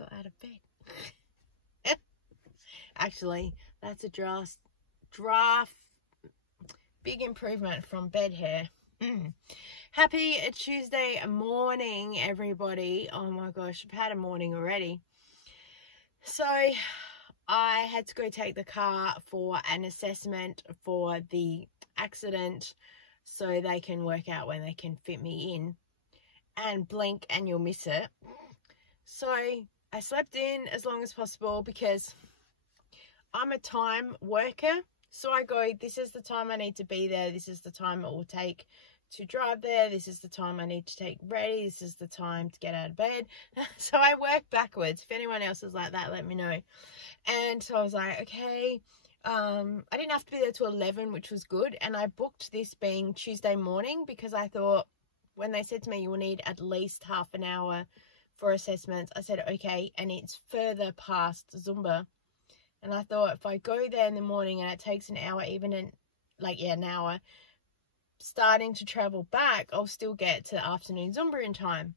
got out of bed. Actually, that's a draft big improvement from bed hair. Happy Tuesday morning, everybody. Oh my gosh, I've had a morning already. So I had to go take the car for an assessment for the accident so they can work out when they can fit me in, and blink and you'll miss it. So I slept in as long as possible because I'm a time worker. So I go, this is the time I need to be there. This is the time it will take to drive there. This is the time I need to take ready. This is the time to get out of bed. So I work backwards. If anyone else is like that, let me know. And so I was like, okay, I didn't have to be there till 11, which was good. And I booked this being Tuesday morning because I thought, when they said to me, you will need at least half an hour for assessments, I said, okay. And it's further past Zumba. And I thought, if I go there in the morning and it takes an hour, even in, an hour, starting to travel back, I'll still get to the afternoon Zumba in time.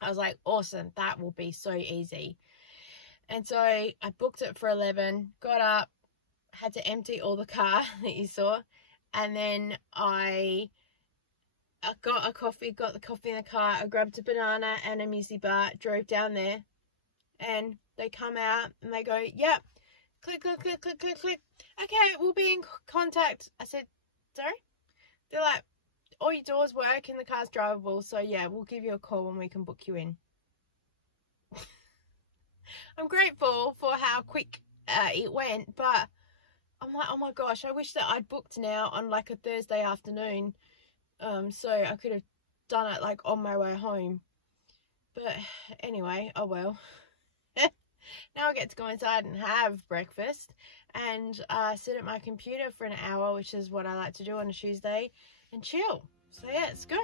I was like, awesome, that will be so easy. And so I booked it for 11, got up, had to empty all the car that you saw, and then I got the coffee in the car, I grabbed a banana and a muesli bar, drove down there, and they come out and they go, yep, click, click, click, click, click, click. Okay, we'll be in contact. I said, sorry? They're like, all your doors work and the car's drivable, so yeah, we'll give you a call when we can book you in. I'm grateful for how quick it went, but I'm like, oh my gosh, I wish that I'd booked now on a Thursday afternoon, so I could have done it on my way home. But anyway, oh well. Now I get to go inside and have breakfast and sit at my computer for an hour, which is what I like to do on a Tuesday, and chill. So yeah, let's go.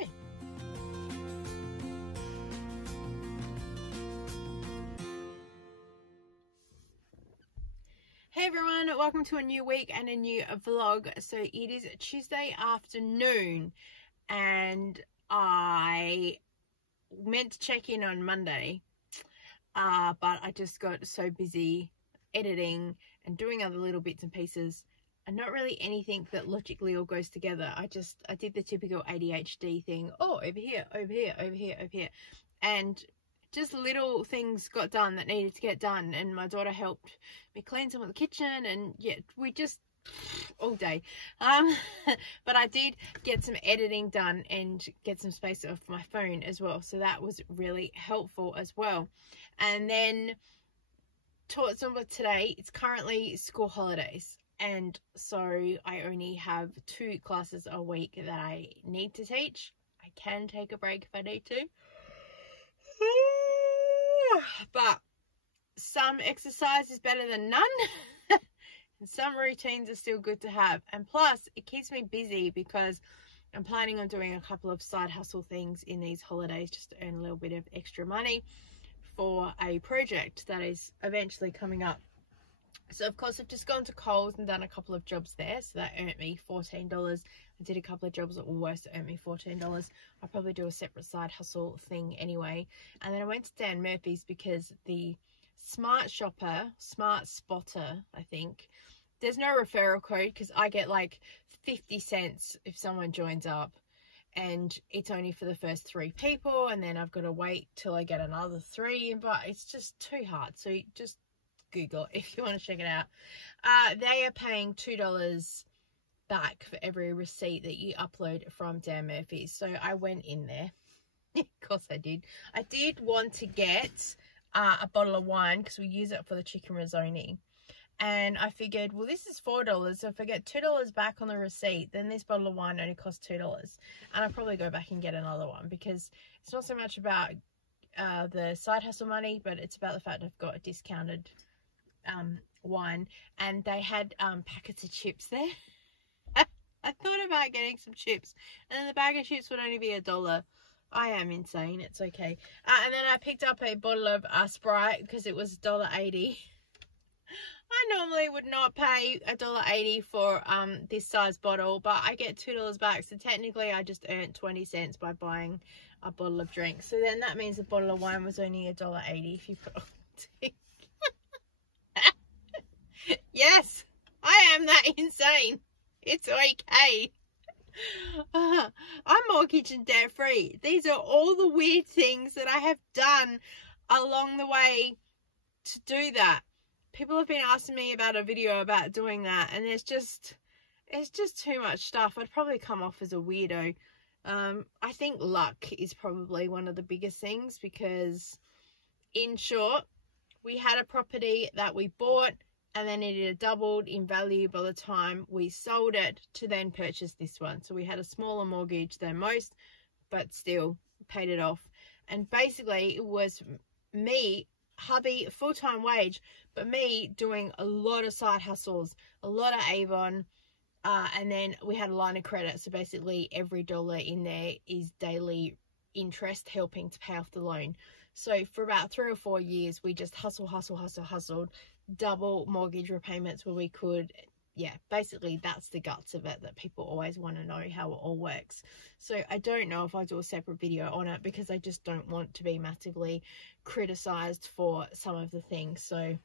Hey everyone, welcome to a new week and a new vlog. So it is Tuesday afternoon and I meant to check in on Monday. But I just got so busy editing and doing other little bits and pieces and not really anything that logically all goes together. I did the typical ADHD thing. Oh, over here, over here, over here, over here. And just little things got done that needed to get done. And my daughter helped me clean some of the kitchen, and yeah, we just all day. But I did get some editing done and get some space off my phone as well. So that was really helpful as well. And then taught Zumba today. It's currently school holidays, and so I only have 2 classes a week that I need to teach. I can take a break if I need to, but some exercise is better than none. And some routines are still good to have, and plus it keeps me busy because I'm planning on doing a couple of side hustle things in these holidays just to earn a little bit of extra money for a project that is eventually coming up. So of course I've just gone to Coles and done a couple of jobs there, so that earned me $14. I did a couple of jobs at Woolworths that earned me $14. I'll probably do a separate side hustle thing anyway. And then I went to Dan Murphy's because the Smartspotter, I think, there's no referral code because I get 50 cents if someone joins up, and it's only for the first 3 people, and then I've got to wait till I get another 3, but it's just too hard. So just Google it if you want to check it out. They are paying $2 back for every receipt that you upload from Dan Murphy's. So I went in there. Of course I did. I did want to get a bottle of wine because we use it for the chicken risotto. And I figured, well, this is $4, so if I get $2 back on the receipt, then this bottle of wine only costs $2. And I'll probably go back and get another one because it's not so much about the side hustle money, but it's about the fact I've got a discounted wine. And they had packets of chips there. I thought about getting some chips, and then the bag of chips would only be $1. I am insane. It's okay. And then I picked up a bottle of Sprite because it was $1.80. I normally would not pay $1.80 for this size bottle, but I get $2 back, so technically I just earned 20 cents by buying a bottle of drink. So then that means a bottle of wine was only $1.80 if you put parenting. Yes, I am that insane. It's okay. I'm mortgage and debt free. These are all the weird things that I have done along the way to do that. People have been asking me about a video about doing that, and it's just too much stuff. I'd probably come off as a weirdo. I think luck is probably one of the biggest things, because in short, we had a property that we bought and then it had doubled in value by the time we sold it to then purchase this one. So we had a smaller mortgage than most, but still paid it off. And basically it was me, hubby, full-time wage, but me doing a lot of side hustles, a lot of Avon, and then we had a line of credit. So basically every dollar in there is daily interest helping to pay off the loan. So for about 3 or 4 years, we just hustled, double mortgage repayments where we could. Yeah, basically that's the guts of it, that people always want to know how it all works. So I don't know if I'll do a separate video on it, because I just don't want to be massively criticized for some of the things. So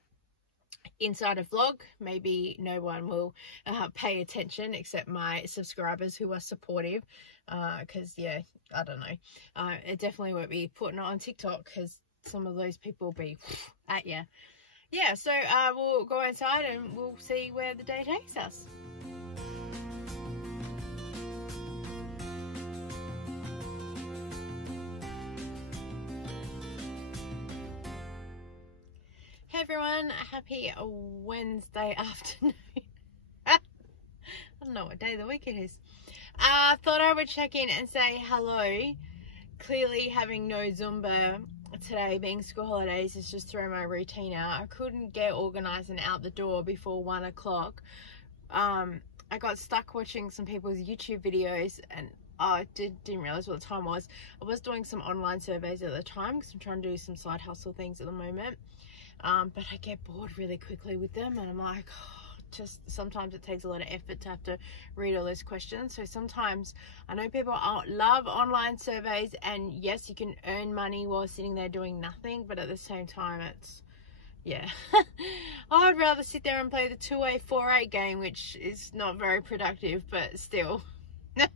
inside a vlog, maybe no one will pay attention except my subscribers who are supportive, because yeah, I don't know, it definitely won't be putting it on TikTok, because some of those people will be at you. Yeah, so we'll go inside and we'll see where the day takes us. Hey everyone, happy Wednesday afternoon. I don't know what day of the week it is. I thought I would check in and say hello. Clearly having no Zumba today, being school holidays, has just thrown my routine out. I couldn't get organised and out the door before 1 o'clock. I got stuck watching some people's YouTube videos, and I didn't realise what the time was. I was doing some online surveys at the time because I'm trying to do some side hustle things at the moment. But I get bored really quickly with them, and I'm like, just sometimes it takes a lot of effort to have to read all those questions. So sometimes I know people love online surveys, and yes, you can earn money while sitting there doing nothing, but at the same time it's, yeah. I would rather sit there and play the 2A 4A game, which is not very productive, but still. And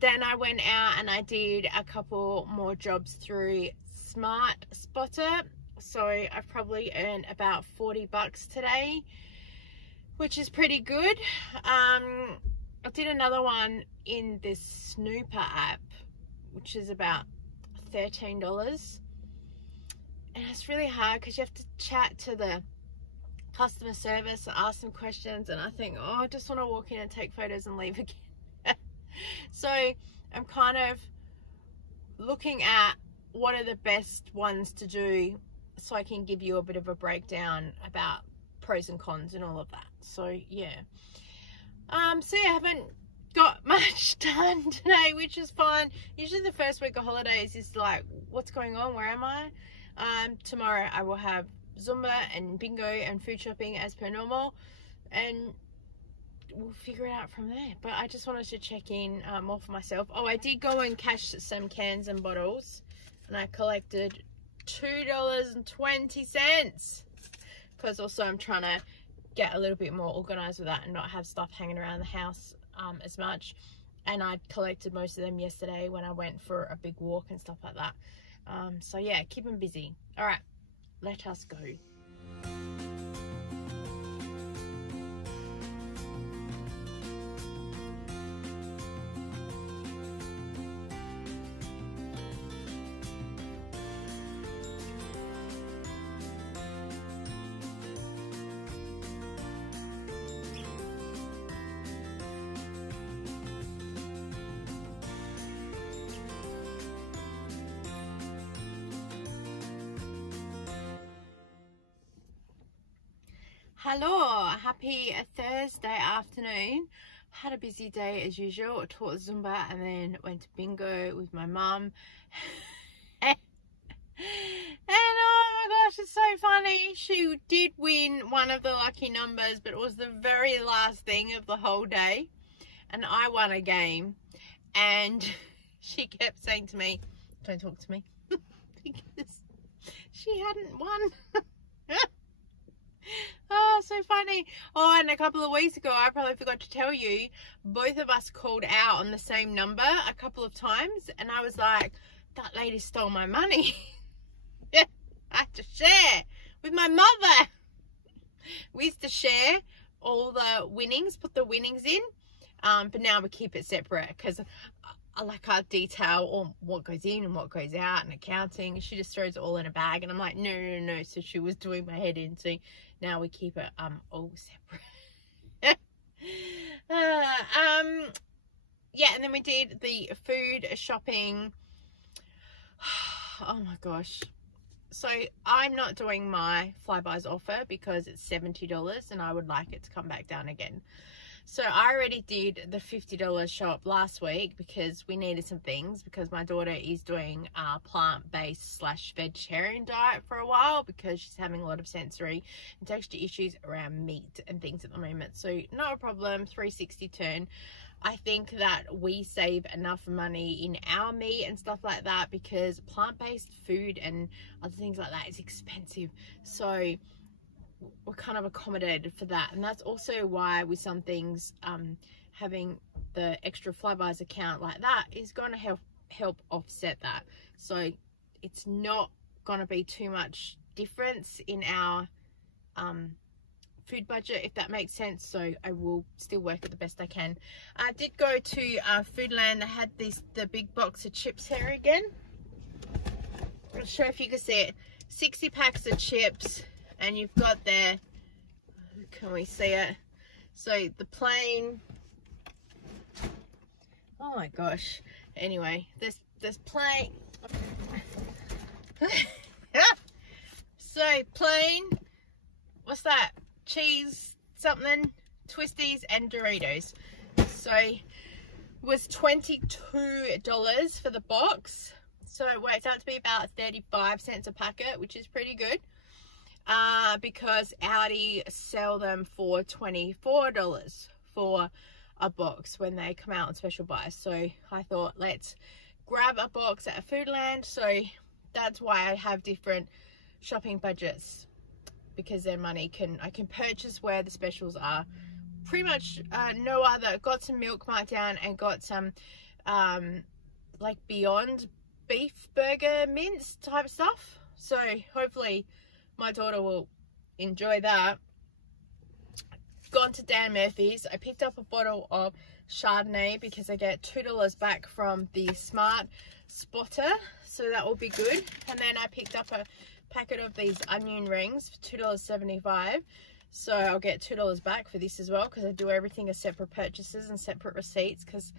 then I went out and I did a couple more jobs through Smartspotter. So I've probably earned about 40 bucks today, which is pretty good. I did another one in this Snooper app, which is about $13. And it's really hard because you have to chat to the customer service and ask them questions. And I think, oh, I just want to walk in and take photos and leave again. So I'm kind of looking at what are the best ones to do, so I can give you a bit of a breakdown about pros and cons and all of that. So yeah, so yeah, I haven't got much done today, which is fine. Usually the first week of holidays is like, what's going on, where am I? Tomorrow I will have Zumba and bingo and food shopping as per normal, and we'll figure it out from there. But I just wanted to check in more for myself. Oh, I did go and cash some cans and bottles, and I collected $2.20, because also I'm trying to get a little bit more organized with that and not have stuff hanging around the house as much. And I collected most of them yesterday when I went for a big walk and stuff like that. So yeah, keep them busy. All right, let us go. Hello, happy Thursday afternoon. Had a busy day as usual. I taught Zumba and then went to bingo with my mum. And oh my gosh, it's so funny. She did win one of the lucky numbers, but it was the very last thing of the whole day. And I won a game. And she kept saying to me, don't talk to me. Because she hadn't won. Oh, so funny. Oh, and a couple of weeks ago, I probably forgot to tell you, both of us called out on the same number a couple of times, and I was like, that lady stole my money. I had to share with my mother. We used to share all the winnings, put the winnings in, but now we keep it separate because I like our detail on what goes in and what goes out and accounting. She just throws it all in a bag, and I'm like, no. So she was doing my head in, so now we keep it all separate. Yeah, and then we did the food shopping. Oh my gosh. So I'm not doing my Flybuys offer because it's $70 and I would like it to come back down again. So I already did the $50 shop last week because we needed some things, because my daughter is doing a plant-based / vegetarian diet for a while because she's having a lot of sensory and texture issues around meat and things at the moment. So not a problem, 360 turn. I think that we save enough money in our meat and stuff like that because plant-based food and other things like that is expensive. So we're kind of accommodated for that, and that's also why with some things having the extra Flybuys account like that is going to help offset that. So it's not going to be too much difference in our food budget, if that makes sense. So I will still work it the best I can. I did go to Foodland. They had the big box of chips here again. I'm not sure if you can see it. 60 packs of chips, and you've got there, can we see it? So the plain, oh my gosh, anyway, there's plain. So plain, what's that, cheese something, twisties and Doritos. So it was $22 for the box, so it works out to be about 35 cents a packet, which is pretty good. Because Aldi sell them for $24 for a box when they come out on special buys. So I thought, let's grab a box at Foodland. So that's why I have different shopping budgets, because then I can purchase where the specials are. Pretty much no other. Got some milk markdown and got some like Beyond beef burger mince type stuff. So hopefully my daughter will enjoy that. Gone to Dan Murphy's. I picked up a bottle of Chardonnay because I get $2 back from the Smartspotter, so that will be good. And then I picked up a packet of these onion rings for $2.75, so I'll get $2 back for this as well, because I do everything as separate purchases and separate receipts because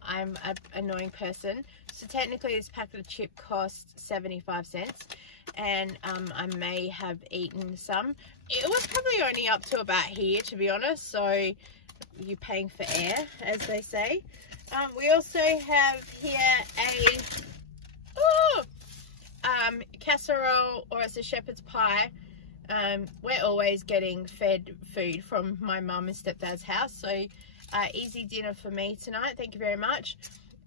I'm an annoying person. So technically this packet of chip cost 75 cents. And I may have eaten some. It was probably only up to about here, to be honest, so you're paying for air, as they say. We also have here a casserole, or it's a shepherd's pie. We're always getting fed food from my mum and stepdad's house, so easy dinner for me tonight, thank you very much.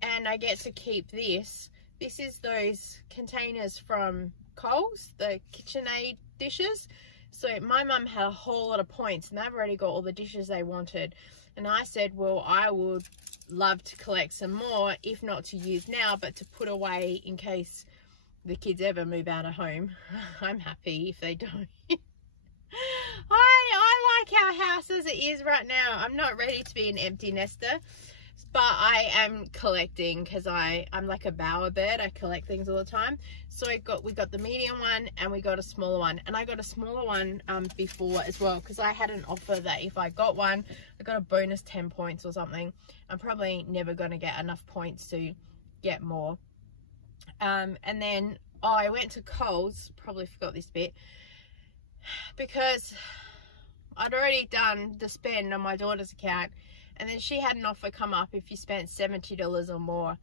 And I get to keep this. This is those containers from Coles, the KitchenAid dishes. So my mum had a whole lot of points and they've already got all the dishes they wanted, and I said, well, I would love to collect some more, if not to use now, but to put away in case the kids ever move out of home. I'm happy if they don't. I like our house as it is right now. I'm not ready to be an empty nester, but I am collecting because I'm like a bowerbird. I collect things all the time. So we got the medium one and we got a smaller one, and I got a smaller one before as well, because I had an offer that if I got one, I got a bonus 10 points or something. I'm probably never going to get enough points to get more. And then I went to Coles, probably forgot this bit, because I'd already done the spend on my daughter's account, and then she had an offer come up. If you spent $70 or more,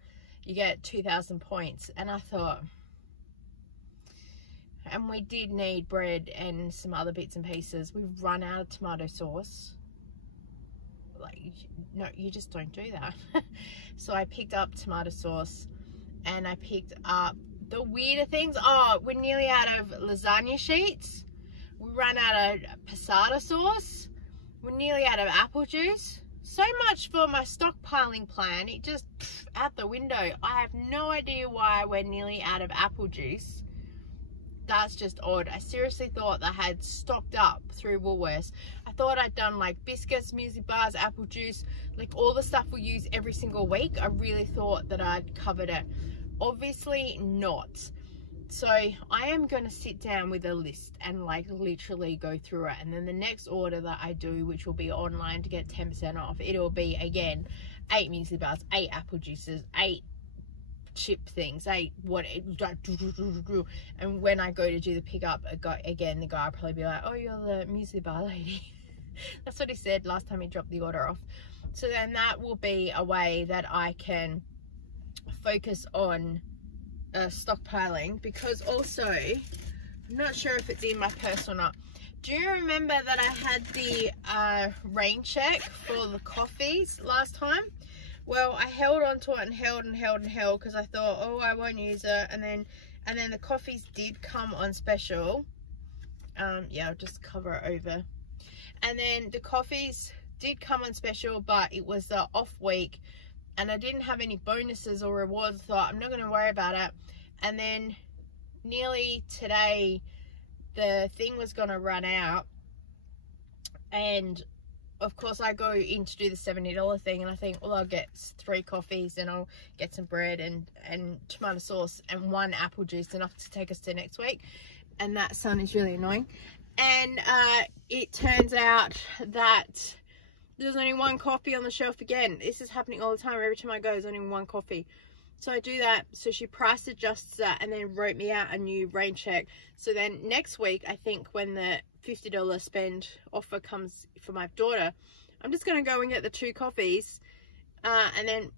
you get 2,000 points. And I thought, and we did need bread and some other bits and pieces. We've run out of tomato sauce. Like, no, you just don't do that. So I picked up tomato sauce, and I picked up the weirder things. Oh, we're nearly out of lasagna sheets. We ran out of passata sauce. We're nearly out of apple juice. So much for my stockpiling plan. It just out the window. I have no idea why we're nearly out of apple juice. That's just odd. I seriously thought I had stocked up through Woolworths. I thought I'd done like biscuits, muesli bars, apple juice, like all the stuff we use every single week. I really thought that I'd covered it. Obviously not. So I am going to sit down with a list and like literally go through it. And then the next order that I do, which will be online to get 10% off, it'll be again 8 muesli bars, 8 apple juices, 8 chip things, 8 what, and when I go to do the pickup again, the guy will probably be like, oh, you're the muesli bar lady. That's what he said last time he dropped the order off. So then that will be a way that I can focus on stockpiling, because also I'm not sure if it's in my purse or not. Do you remember that I had the rain check for the coffees last time? Well, I held on to it and held because I thought, oh, I won't use it, and then the coffees did come on special. Yeah, I'll just cover it over. And then the coffees did come on special, but it was the off week and I didn't have any bonuses or rewards. I thought, I'm not going to worry about it. And then nearly today, the thing was going to run out. And of course, I go in to do the $70 thing, and I think, well, I'll get 3 coffees and I'll get some bread and tomato sauce and 1 apple juice, enough to take us to next week. And that son is really annoying. And it turns out that there's only 1 coffee on the shelf again. This is happening all the time. Every time I go, there's only 1 coffee. So I do that. So she price adjusts that and then wrote me out a new rain check. So then next week, I think when the $50 spend offer comes for my daughter, I'm just going to go and get the 2 coffees and then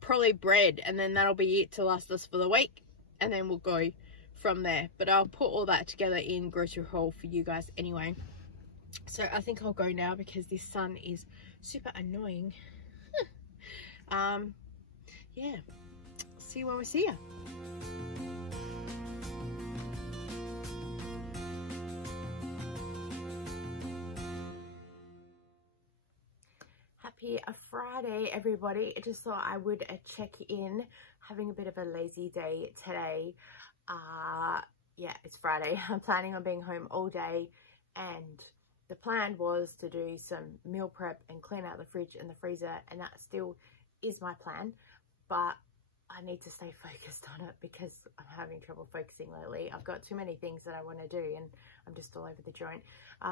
probably bread. And then that'll be it to last us for the week. And then we'll go from there. But I'll put all that together in grocery haul for you guys anyway. So I think I'll go now because this son is super annoying. Yeah. See you when we see you. Happy Friday, everybody. I just thought I would check in. Having a bit of a lazy day today. Yeah, it's Friday. I'm planning on being home all day, and the plan was to do some meal prep and clean out the fridge and the freezer, and that still is my plan, but I need to stay focused on it because I'm having trouble focusing lately. I've got too many things that I want to do and I'm just all over the joint.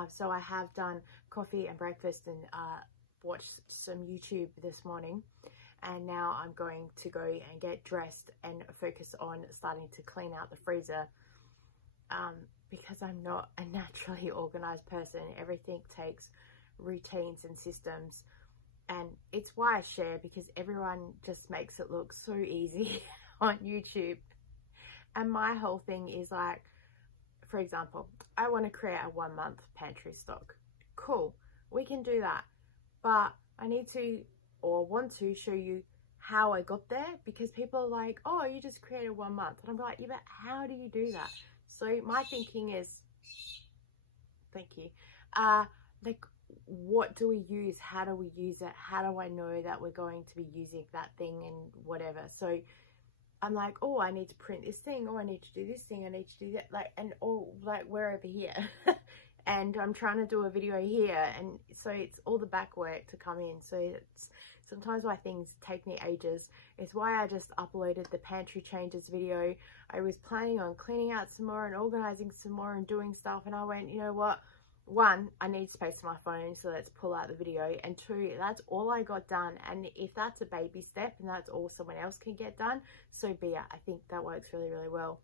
So I have done coffee and breakfast and watched some YouTube this morning, and now I'm going to go and get dressed and focus on starting to clean out the freezer, because I'm not a naturally organized person. Everything takes routines and systems. And it's why I share, because everyone just makes it look so easy on YouTube. And my whole thing is like, for example, I want to create a 1-month pantry stock. Cool, we can do that. But I need to, or want to, show you how I got there, because people are like, oh, you just created 1 month. And I'm like, yeah, but how do you do that? So my thinking is, thank you, like, what do we use? How do we use it? How do I know that we're going to be using that thing and whatever? So I'm like, oh, I need to print this thing. Oh, I need to do this thing. I need to do that. Like, and oh, like we're over here. And I'm trying to do a video here. And so it's all the back work to come in. So it's sometimes why things take me ages. It's why I just uploaded the pantry changes video. I was planning on cleaning out some more and organizing some more and doing stuff. And I went, you know what? 1, I need space on my phone, so let's pull out the video. And 2, that's all I got done. And if that's a baby step and that's all someone else can get done, so be it. I think that works really, really well.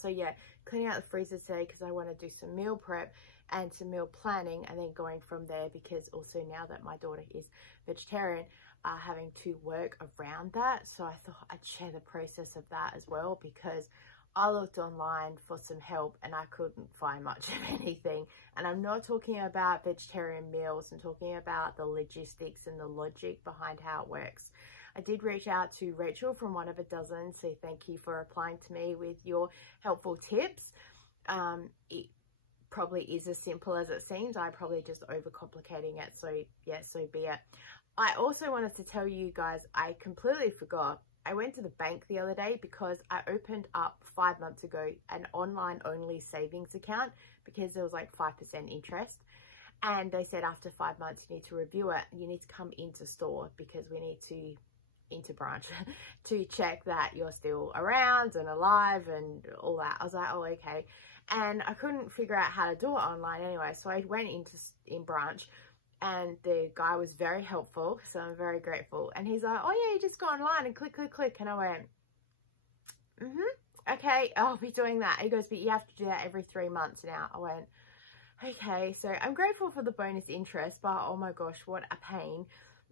So yeah, cleaning out the freezer today because I want to do some meal prep and some meal planning, and then going from there, because also now that my daughter is vegetarian, having to work around that. So I thought I'd share the process of that as well, because I looked online for some help and I couldn't find much of anything. And I'm not talking about vegetarian meals. I'm talking about the logistics and the logic behind how it works. I did reach out to Rachel from One of a Dozen, so thank you for replying to me with your helpful tips. It probably is as simple as it seems. I'm probably just overcomplicating it, so yeah, so be it. I also wanted to tell you guys, I completely forgot. I went to the bank the other day because I opened up 5 months ago an online only savings account because there was like 5% interest. And they said after 5 months, you need to review it. You need to come into store because we need to, into branch, to check that you're still around and alive and all that. I was like, oh, okay. And I couldn't figure out how to do it online anyway. So I went in branch and the guy was very helpful. So I'm very grateful. And he's like, oh yeah, you just go online and click, click, click. And I went, okay, I'll be doing that. He goes, but you have to do that every 3 months now. I went, okay. So I'm grateful for the bonus interest, but oh my gosh, what a pain.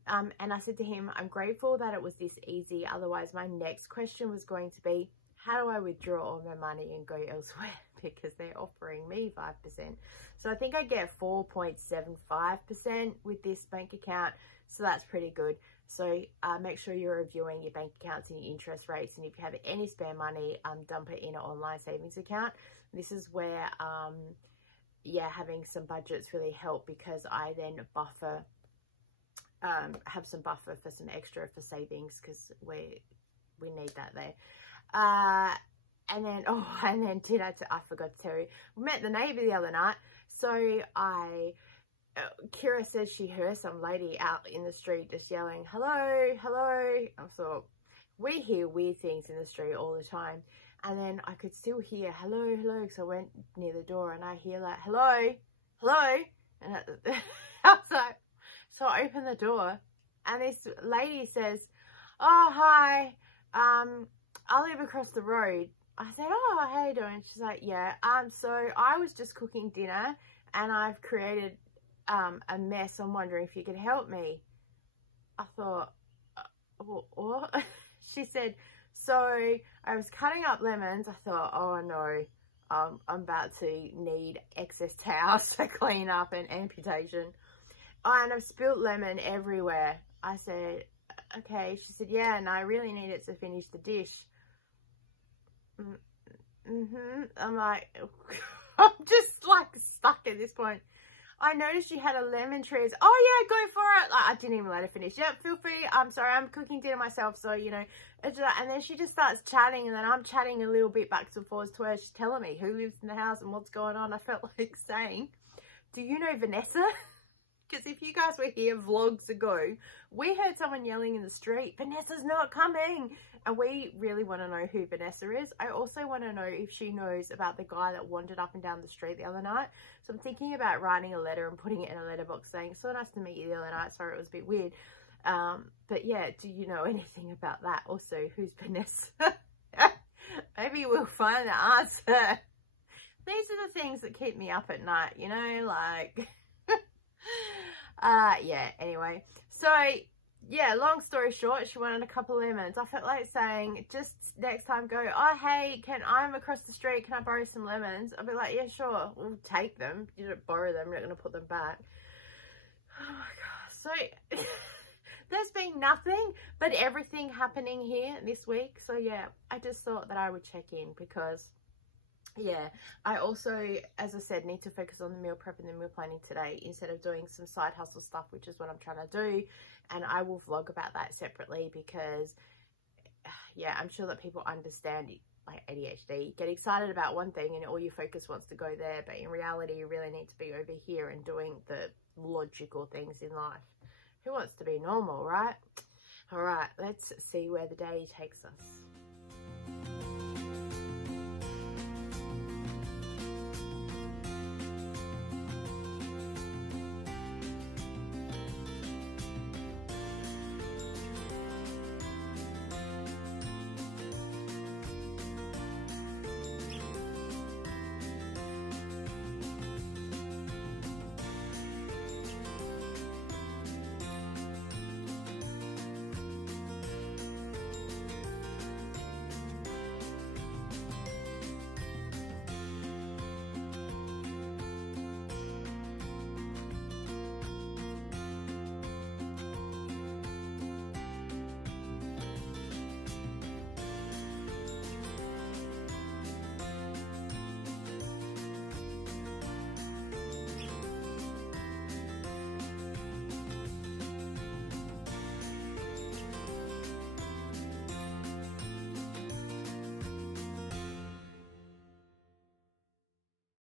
And I said to him, I'm grateful that it was this easy. Otherwise, my next question was going to be, how do I withdraw all my money and go elsewhere? Because they're offering me 5%. So I think I get 4.75% with this bank account. So that's pretty good. So make sure you're reviewing your bank accounts and your interest rates. And if you have any spare money, dump it in an online savings account. This is where, yeah, having some budgets really help because I then buffer, have some buffer for some extra for savings because we need that there. And then, I forgot to tell you, we met the neighbour the other night. So Kira says she heard some lady out in the street just yelling, hello, hello. I thought, we hear weird things in the street all the time. And then I could still hear, hello, hello. So I went near the door and I hear like, hello, hello. And I was like, so I opened the door and this lady says, oh, hi, I live across the road. I said, oh, how you doing? She's like, yeah, so I was just cooking dinner and I've created a mess. I'm wondering if you could help me. I thought, what? She said, so I was cutting up lemons. I thought, oh no, I'm about to need excess towels to clean up and amputation. Oh, and I've spilled lemon everywhere. I said, okay. She said, yeah, and I really need it to finish the dish. I'm like, I'm just like stuck at this point. I noticed she had a lemon tree. Oh yeah, go for it. Like, I didn't even let her finish. Yep, feel free. I'm sorry, I'm cooking dinner myself, so you know. It's like, and then she just starts chatting, and then I'm chatting a little bit back and forth to her. She's telling me who lives in the house and what's going on. I felt like saying, do you know Vanessa? Because if you guys were here vlogs ago, we heard someone yelling in the street, Vanessa's not coming. And we really want to know who Vanessa is. I also want to know if she knows about the guy that wandered up and down the street the other night. So I'm thinking about writing a letter and putting it in a letterbox saying, so nice to meet you the other night. Sorry, it was a bit weird. But yeah, do you know anything about that? Also, who's Vanessa? Maybe we'll find the answer. These are the things that keep me up at night, you know, like... yeah, anyway, so yeah, long story short, she wanted a couple of lemons. I felt like saying, just next time go, oh hey, I'm across the street, can I borrow some lemons? I'll be like, yeah, sure, we'll take them. You don't borrow them, you're not going to put them back. Oh my gosh. So there's been nothing but everything happening here this week. So yeah, I just thought that I would check in because yeah, I also, as I said, need to focus on the meal prep and the meal planning today instead of doing some side hustle stuff, which is what I'm trying to do. And I will vlog about that separately because, yeah, I'm sure that people understand like ADHD. Get excited about one thing and all your focus wants to go there. But in reality, you really need to be over here and doing the logical things in life. Who wants to be normal, right? All right, let's see where the day takes us.